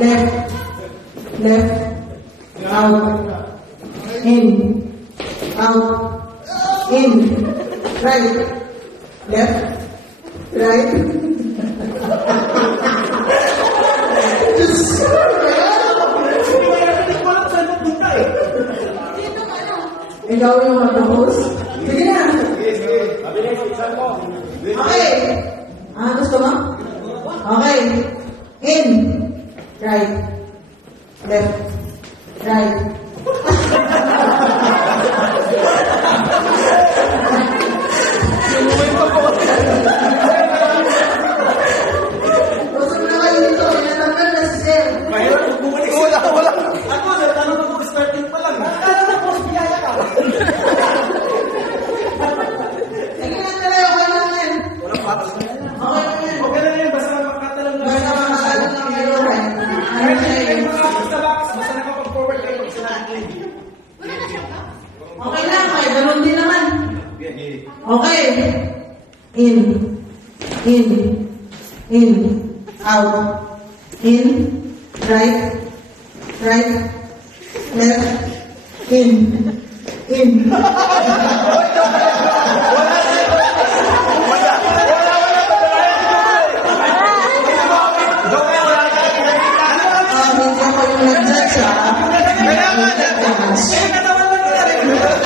left, left, out, in, out, in, right, left, right. Diyos ko, ikaw yung matapos? Sige na. Okay. Gusto mo? Okay. In. Right. Left. Right. Gusto mo na kayo dito. Inatanggal na si Sir. Mahirap kung bumalik sila. Wala. Ako, natanong ako, starting pa lang. Nakakala na po, biyaya ka. Sige na talaga. Okay lang yan. Walang patos na yan. Okay lang yan. Okay lang yan, basta makatalang lang. Basta makakalat lang kayo. Ano siya Kahit yun? mga box na box, basta nakapag-forward kayo pag sinabi. Okay lang. Okay. Ganun din naman. Okay. In. In. In. Out. In. Right. Right. Left. In. In. Hindi ako yung nag-judge, ha? Kaya katawan lang nila.